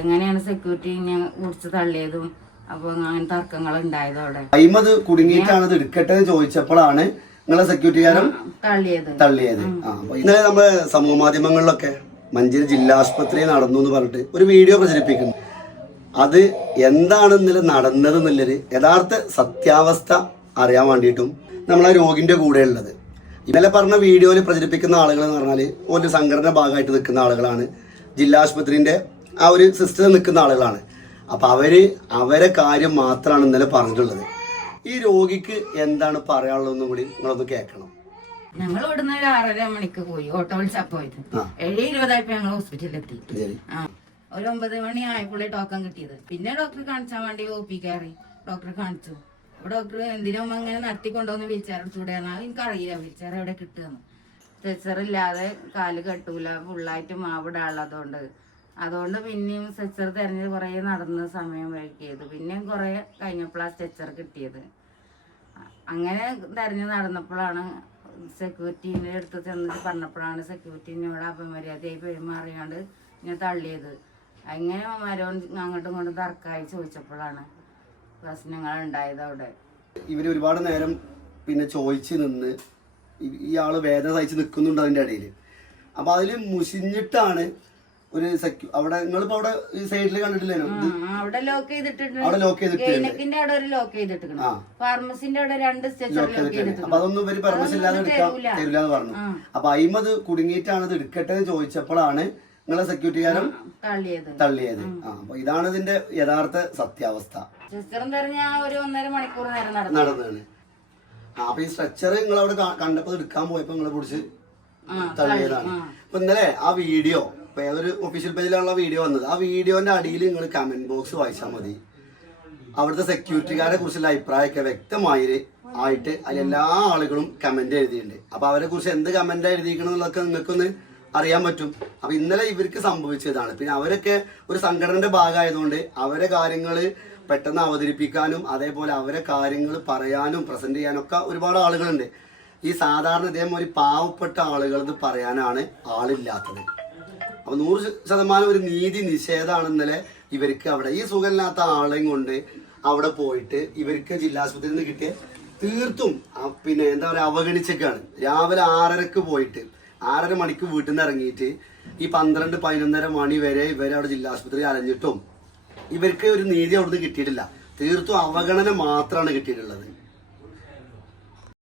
എങ്ങനെയാണ് സെക്യൂരിറ്റി ഞാൻ കുറിച്ച് തള്ളിയതും അപ്പൊ അങ്ങനെ തർക്കങ്ങൾ ഉണ്ടായതോടെ അയിമത് കുടുങ്ങിയിട്ടാണ് ഇത് എടുക്കട്ടെ എന്ന് ചോദിച്ചപ്പോഴാണ് നിങ്ങളെ സെക്യൂരിറ്റിക്കാരൻ തള്ളിയത്. ഇന്നലെ നമ്മുടെ സമൂഹ മാധ്യമങ്ങളിലൊക്കെ മഞ്ചേരി ജില്ലാ ആശുപത്രി നടന്നു എന്ന് പറഞ്ഞിട്ട് ഒരു വീഡിയോ പ്രചരിപ്പിക്കുന്നു. അത് എന്താണ് ഇന്നലെ നടന്നത് എന്നുള്ളൊരു യഥാർത്ഥ സത്യാവസ്ഥ അറിയാൻ വേണ്ടിയിട്ടും നമ്മളെ രോഗിന്റെ കൂടെ ഉള്ളത്. ഇന്നലെ പറഞ്ഞ വീഡിയോയിൽ പ്രചരിപ്പിക്കുന്ന ആളുകൾ എന്ന് പറഞ്ഞാൽ ഒരു സംഘടന ഭാഗമായിട്ട് നിൽക്കുന്ന ആളുകളാണ്, ജില്ലാ ആശുപത്രിന്റെ ആ ഒരു സിസ്റ്റത്തിൽ നിൽക്കുന്ന ആളുകളാണ്. അപ്പൊ അവരെ കാര്യം മാത്രമാണ് ഇന്നലെ പറഞ്ഞിട്ടുള്ളത്. ഈ രോഗിക്ക് എന്താണ് പറയാനുള്ളതെന്നും കൂടി നിങ്ങളൊന്ന് കേൾക്കണം. ഞങ്ങൾ ഇവിടുന്ന് ഒരു 6:30 മണിക്ക് പോയി, ഓട്ടോ വിളിച്ചാ പോയത്. 7:20 ഞങ്ങൾ ഹോസ്പിറ്റലിൽ എത്തി. ഒരു 9 മണി ആയപ്പോഴേ ടോക്കൺ കിട്ടിയത്. പിന്നെ ഡോക്ടറെ കാണിച്ചാൻ വേണ്ടി OP കയറി, ഡോക്ടറെ കാണിച്ചു. അപ്പൊ ഡോക്ടർ എന്തിനും അങ്ങനെ നടത്തിക്കൊണ്ടോന്ന് വീൽച്ചെയറെടുത്തൂടെ? എനിക്കറിയില്ല വീൽച്ചെയർ എവിടെ കിട്ടുമെന്ന്. സ്ട്രെച്ചറില്ലാതെ കാല് കെട്ടൂല, ഫുള്ളായിട്ട് മാവിടാനുള്ളതുകൊണ്ട്. അതുകൊണ്ട് പിന്നെയും സ്ട്രെച്ചർ തെരഞ്ഞത് കുറേ നടന്ന സമയം വൈകിയത്. പിന്നെയും കുറേ കഴിഞ്ഞപ്പോഴാണ് സ്ട്രെച്ചർ കിട്ടിയത്. അങ്ങനെ തെരഞ്ഞു നടന്നപ്പോഴാണ് സെക്യൂരിറ്റീൻ്റെ അടുത്ത് ചെന്നിട്ട് പറഞ്ഞപ്പോഴാണ് സെക്യൂരിറ്റിനോട് അപമര്യാദയായി പെരുമാറിയാണ്ട് ഇങ്ങനെ തള്ളിയത്. അങ്ങനെ മരവും അങ്ങോട്ടും ഇങ്ങോട്ടും തർക്കമായി ചോദിച്ചപ്പോഴാണ് പ്രശ്നങ്ങൾ ഉണ്ടായത്. അവിടെ ഇവര് ഒരുപാട് നേരം പിന്നെ ചോദിച്ച് നിന്ന് ഇയാള് വേദന സഹിച്ച് നിൽക്കുന്നുണ്ട് അതിന്റെ ഇടയിൽ. അപ്പൊ അതില് മുഷിഞ്ഞിട്ടാണ് ഒരു അവിടെ നിങ്ങളിപ്പോ അവിടെ ഈ സൈഡിൽ കണ്ടിട്ടില്ലേനോ, അവിടെ ലോക്ക് ചെയ്തിട്ടുണ്ട്. അവിടെ ലോക്ക് ചെയ്തിട്ടുണ്ട്. അവിടെ ഒരു ലോക്ക് ചെയ്തിട്ടുണ്ട്. ഫാർമസിന്റെ അവിടെ 2 സ്ട്രെച്ചർ ലോക്ക് ചെയ്തിട്ടുണ്ട്. അപ്പൊ അതൊന്നും ഇവര് പെർമിഷൻ ഇല്ലാതെ തരില്ലാന്ന് പറഞ്ഞു. അപ്പൊ അയിമത് കുടുങ്ങിയിട്ടാണ് ഇത് എടുക്കട്ടെ എന്ന് ചോദിച്ചപ്പോഴാണ് നിങ്ങളെ സെക്യൂരിറ്റിക്കാരൻ തള്ളിയത്. അപ്പൊ ഇതാണ് ഇതിന്റെ യഥാർത്ഥ സത്യാവസ്ഥ. ഒരു 1.5 മണിക്കൂർ നേരം നടന്നാണ്. അപ്പൊ ഈ സ്ട്രെച്ചർ നിങ്ങൾ അവിടെ കണ്ടപ്പോ എടുക്കാൻ പോയപ്പോ നിങ്ങളെ പിടിച്ച് തള്ളിയതാണ്. അപ്പൊ ഇന്നലെ ആ വീഡിയോ ഇപ്പൊ ഏതൊരു ഒഫീഷ്യൽ പേജിലുള്ള വീഡിയോ വന്നത്, ആ വീഡിയോന്റെ അടിയിൽ നിങ്ങൾ കമന്റ് ബോക്സ് വായിച്ചാൽ മതി. അവിടുത്തെ സെക്യൂരിറ്റിക്കാരെ കുറിച്ചുള്ള അഭിപ്രായമൊക്കെ വ്യക്തമായി ആയിട്ട് അതിലെല്ലാ ആളുകളും കമന്റ് എഴുതിയിട്ടുണ്ട്. അപ്പൊ അവരെ കുറിച്ച് എന്ത് കമന്റ് എഴുതിയിരിക്കണമെന്നൊക്കെ നിങ്ങൾക്കൊന്ന് അറിയാൻ പറ്റും. അപ്പൊ ഇന്നലെ ഇവർക്ക് സംഭവിച്ചതാണ്. പിന്നെ അവരൊക്കെ ഒരു സംഘടനയുടെ ഭാഗമായതുകൊണ്ട് അവരെ കാര്യങ്ങൾ പെട്ടെന്ന് അവതരിപ്പിക്കാനും അതേപോലെ അവരെ കാര്യങ്ങൾ പറയാനും പ്രസന്റ് ചെയ്യാനും ഒക്കെ ഒരുപാട് ആളുകളുണ്ട്. ഈ സാധാരണ ഇതേപോലെ പാവപ്പെട്ട ആളുകൾ ഇത് പറയാനാണ് ആളില്ലാത്തത്. അപ്പൊ 100% ഒരു നീതി നിഷേധമാണ് ഇന്നലെ ഇവർക്ക് അവിടെ. ഈ സുഖമില്ലാത്ത ആളെയും കൊണ്ട് അവിടെ പോയിട്ട് ഇവർക്ക് ജില്ലാ ആശുപത്രിയിൽ നിന്ന് കിട്ടിയ തീർത്തും പിന്നെ എന്താ പറയുക അവഗണിച്ചൊക്കെയാണ്. രാവിലെ 6:30 പോയിട്ട് 6:30 മണിക്ക് വീട്ടിൽ നിന്ന് ഇറങ്ങിയിട്ട് ഈ 12-11:30 മണി വരെ ഇവരെ അവിടെ ജില്ലാ ആശുപത്രി അലഞ്ഞിട്ടും ഇവർക്ക് ഒരു നീതി അവിടുന്ന് കിട്ടിയിട്ടില്ല. തീർത്തും അവഗണന മാത്രമാണ് കിട്ടിയിട്ടുള്ളത്.